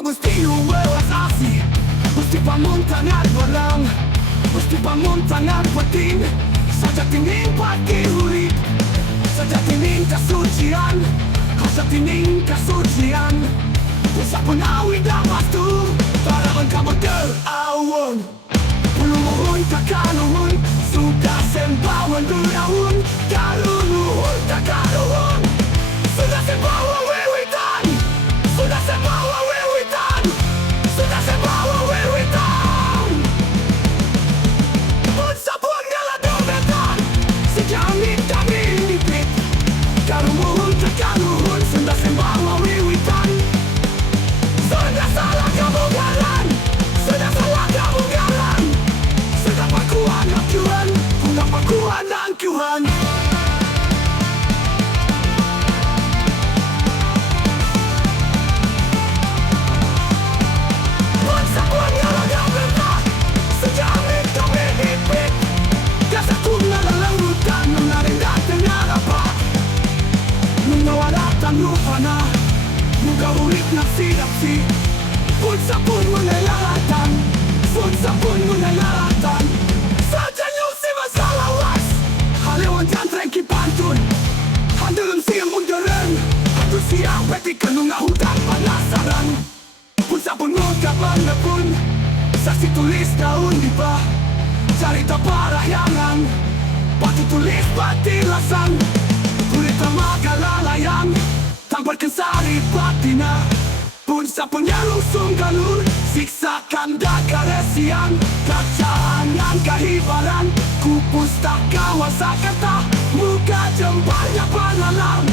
Tak mesti welas asih, mesti bangun tangan berang, mesti bangun tangan penting. Saja tining pagi urip, saja tining kasucian, saja tining kasucian. Pusat penawi dah pastu, parawan kamu terawun. Belum mohon takkan nuhun, sudah sembawan berdaun. Kalau nuhun takkan nuhun, sudah sembawa wewitan, sudah sembawa wewitan, sudah sembawa wewitan. Pusat pun ngalah dobetan, sejauh minta minipit. Kalau mohon takkan nuhun, sudah sembawa wewitan. Sudah salah kamu galan, sudah salah kamu galan. Sudah pakuan angkuhan, sudah pakuan angkuhan. Bangsa pun ngalah dobetan, sejauh minta minipit. Kasaku ngalah lautan, menarik datang apa. Menawalatan lupana, muka urip nafsi-nafsi. Punsa pun mengelalatan, punsa pun mengelalatan. Sajanya si masalah was, halewan jantreng ki pantun. Handelun siang munduran, hantu siang peti kenunga hutan panasaran. Punsa pun ngungkap menepun, saksi tulis daun di bah. Cerita parahyangan, batu tulis bati lasang. Tulis magalayang, tampilkan sari batina. Punsa penyerusung galur, siksakan dan karesian. Kacaan yang kehibaran, ku pustaka wasakata. Muka jembalnya panalang,